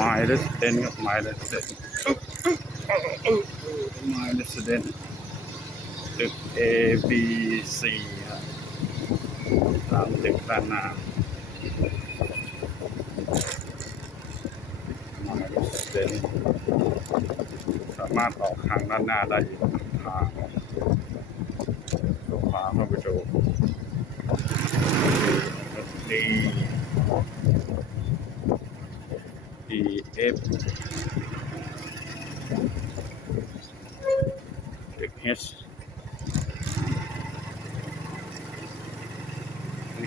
ไม้เรสเดนกับไม้เรสเดนไม้เรสเดนตึก A B C ครับตามตึกด้านหน้าไม้เรสเดนสามารถออกทางด้านหน้าได้อีกทางพาเข้าไปดูดี E F ตึก H นี่